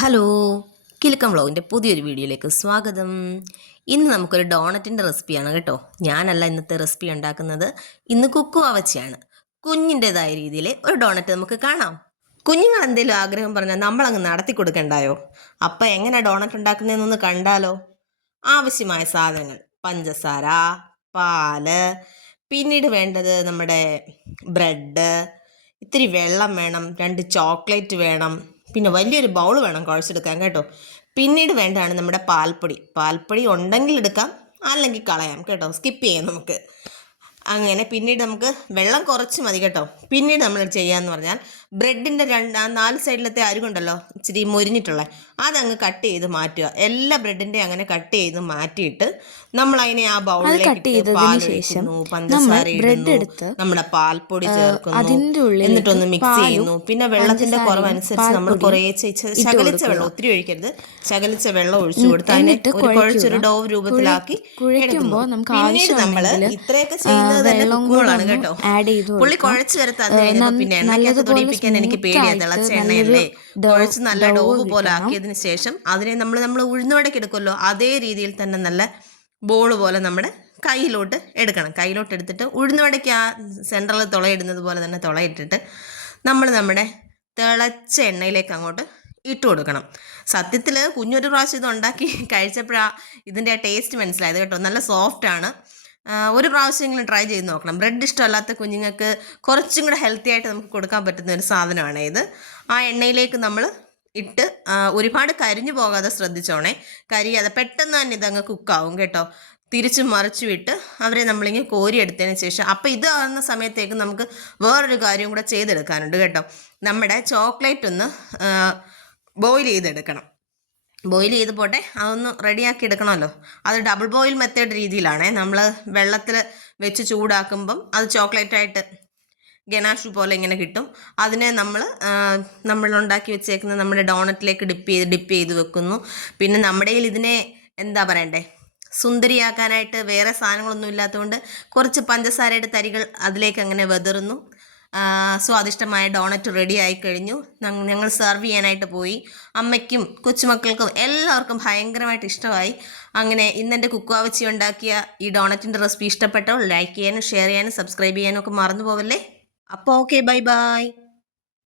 Hello Kilukkam വ്ളോഗിന്റെ പുതിയൊരു വീഡിയോയിലേക്ക് സ്വാഗതം. ഇന്ന് നമുക്കൊരു ഡോണറ്റിന്റെ റെസിപ്പിയാണ് കേട്ടോ. ഞാനല്ല ഇന്നത്തെ റെസിപ്പി ഉണ്ടാക്കുന്നത്. ഇന്ന് കുക്കു അവച്ചയാണ്. കുഞ്ഞിന്റെതായ രീതിയിൽ ഒരു ഡോണറ്റ് നമുക്ക് കാണാം. കുഞ്ഞുങ്ങൾ എന്തെങ്കിലും ആഗ്രഹം പറഞ്ഞാൽ നമ്മളങ്ങ് നടത്തി കൊടുക്കണ്ടായോ? അപ്പം എങ്ങനെ ഡോണറ്റ് ഉണ്ടാക്കുന്നതെന്നൊന്ന് കണ്ടാലോ? ആവശ്യമായ സാധനങ്ങൾ. പഞ്ചസാര പാൽ പിന്നീട് വേണ്ടത് നമ്മുടെ ബ്രെഡ് ഇത്തിരി വെള്ളം വേണം രണ്ട് ചോക്ലേറ്റ് വേണം പിന്നെ വലിയൊരു ബൗൾ വേണം കുഴച്ചെടുക്കാൻ കേട്ടോ. പിന്നീട് വേണ്ടതാണ് നമ്മുടെ പാൽപ്പൊടി. പാൽപ്പൊടി ഉണ്ടെങ്കിൽ എടുക്കാം അല്ലെങ്കിൽ കളയാം കേട്ടോ. സ്കിപ്പ് ചെയ്യാം നമുക്ക്. അങ്ങനെ പിന്നീട് നമുക്ക് വെള്ളം കുറച്ച് മതി കേട്ടോ. പിന്നീട് നമ്മൾ ചെയ്യാന്ന് പറഞ്ഞാൽ ബ്രെഡിന്റെ രണ്ട് ആ നാല് സൈഡിലത്തെ അരികുണ്ടല്ലോ ഇച്ചിരി മുരിഞ്ഞിട്ടുള്ള അതങ്ങ് കട്ട് ചെയ്ത് മാറ്റുക. എല്ലാ ബ്രെഡിന്റെ അങ്ങനെ കട്ട് ചെയ്ത് മാറ്റിയിട്ട് നമ്മൾ അതിനെ ആ ബൗളിലേക്ക് പാൽ ശേഷം പഞ്ചസാര ഇടുന്നു നമ്മുടെ പാൽപ്പൊടി ചേർക്കുന്നു എന്നിട്ടൊന്ന് മിക്സ് ചെയ്യുന്നു. പിന്നെ വെള്ളത്തിന്റെ കുറവ് അനുസരിച്ച് നമ്മൾ കുറേ ശകലിച്ച വെള്ളം ഒത്തിരി ഒഴിക്കരുത്. ശകലിച്ച വെള്ളം ഒഴിച്ചു കൊടുത്ത് അതിനെ ഒരു കുഴച്ചൊരു ഡോവ് രൂപത്തിലാക്കി നമുക്ക് പിന്നീട് നമ്മൾ ഇത്രയൊക്കെ ചെയ്യുന്നത് തന്നെ വെള്ളം കുക്കുകളാണ് കേട്ടോ. ആഡ് add ചെയ്ത് പുള്ളി. കുഴച്ച് വരെ കഴിഞ്ഞപ്പോ പിന്നെ എണ്ണയ്ക്കകത്ത് നല്ലതുപോലെ തൊടിപ്പിക്കാൻ എനിക്ക് പേടിയാണ് പേടിയാ തിളച്ച എണ്ണയല്ലേ. കുഴച്ച് നല്ല ഡോവ് പോലെ. ആക്കിയതിന് ശേഷം അതിനെ നമ്മൾ നമ്മൾ ഉഴുന്നുവടക്ക് എടുക്കുമല്ലോ അതേ രീതിയിൽ തന്നെ നല്ല ബോൾ പോലെ നമ്മുടെ കയ്യിലോട്ട് എടുക്കണം. കയ്യിലോട്ട് എടുത്തിട്ട് ഉഴുന്നുവടയ്ക്ക് ആ സെന്ററിൽ തുളയിടുന്നത് പോലെ തന്നെ തുളയിട്ടിട്ട് നമ്മൾ നമ്മുടെ തിളച്ച എണ്ണയിലേക്ക് അങ്ങോട്ട് ഇട്ട് കൊടുക്കണം. സത്യത്തിൽ കുഞ്ഞൊരു പ്രാവശ്യം ഇത് ഉണ്ടാക്കി കഴിച്ചപ്പോഴാണ് ഇതിന്റെ ടേസ്റ്റ് മനസ്സിലായത് കേട്ടോ. നല്ല സോഫ്റ്റാണ് ഒരു പ്രാവശ്യമെങ്കിലും ട്രൈ ചെയ്ത് നോക്കണം. ബ്രെഡ് ഇഷ്ടമല്ലാത്ത കുഞ്ഞുങ്ങൾക്ക് കുറച്ചും കൂടെ ഹെൽത്തി ആയിട്ട് നമുക്ക് കൊടുക്കാൻ പറ്റുന്ന ഒരു സാധനമാണ് ഇത്. ആ എണ്ണയിലേക്ക് നമ്മൾ ഇട്ട് ഒരുപാട് കരിഞ്ഞു പോകാതെ ശ്രദ്ധിച്ചോണേ. കരിയാതെ പെട്ടെന്ന് തന്നെ ഇതങ്ങ് കുക്കാവും കേട്ടോ. തിരിച്ചും മറിച്ചും വിട്ട് അവരെ നമ്മളിങ്ങനെ കോരിയെടുത്തതിന് ശേഷം അപ്പോൾ ആകുന്ന സമയത്തേക്ക് നമുക്ക് വേറൊരു കാര്യം കൂടെ ചെയ്തെടുക്കാനുണ്ട് കേട്ടോ. നമ്മുടെ ചോക്ലേറ്റ് ഒന്ന് ബോയിൽ ചെയ്തെടുക്കണം. ബോയിൽ ചെയ്ത് പോട്ടെ. അതൊന്ന് റെഡിയാക്കി എടുക്കണമല്ലോ. അത് ഡബിൾ ബോയിൽ മെത്തേഡ് രീതിയിലാണ്. നമ്മൾ വെള്ളത്തിൽ വെച്ച് ചൂടാക്കുമ്പം അത് ചോക്ലേറ്റായിട്ട് ഗനാഷു പോലെ ഇങ്ങനെ കിട്ടും. അതിനെ നമ്മൾ നമ്മൾ ഉണ്ടാക്കി വെച്ചേക്കുന്ന നമ്മുടെ ഡോണറ്റിലേക്ക് ഡിപ്പ് ചെയ്ത് ഡിപ്പ് ചെയ്ത് വെക്കുന്നു. പിന്നെ നമ്മുടെ ഇതിനെ എന്താ പറയണ്ടേ? സുന്ദരിയാക്കാനായിട്ട് വേറെ സാധനങ്ങളൊന്നും ഇല്ലാത്തതുകൊണ്ട് കുറച്ച് പഞ്ചസാരയുടെ തരികൾ അതിലേക്ക് അങ്ങനെ വെതറുന്നു. സ്വാദിഷ്ടമായ ഡോണറ്റ് റെഡി ആയി കഴിഞ്ഞു ഞങ്ങ- ഞങ്ങൾ സെർവ് ചെയ്യാനായിട്ട് പോയി. അമ്മയ്ക്കും കൊച്ചുമക്കൾക്കും എല്ലാവർക്കും ഭയങ്കരമായിട്ട് ഇഷ്ടമായി. അങ്ങനെ ഇന്നെന്റെ കുക്കുവാവച്ചി ഉണ്ടാക്കിയ ഈ ഡോണറ്റിന്റെ റെസിപ്പി ഇഷ്ടപ്പെട്ടോ ലൈക്ക് ചെയ്യാനും ഷെയർ ചെയ്യാനും സബ്സ്ക്രൈബ് ചെയ്യാനും ഒക്കെ മറന്നു പോവല്ലേ അപ്പോൾ ഓക്കെ ബൈ ബൈ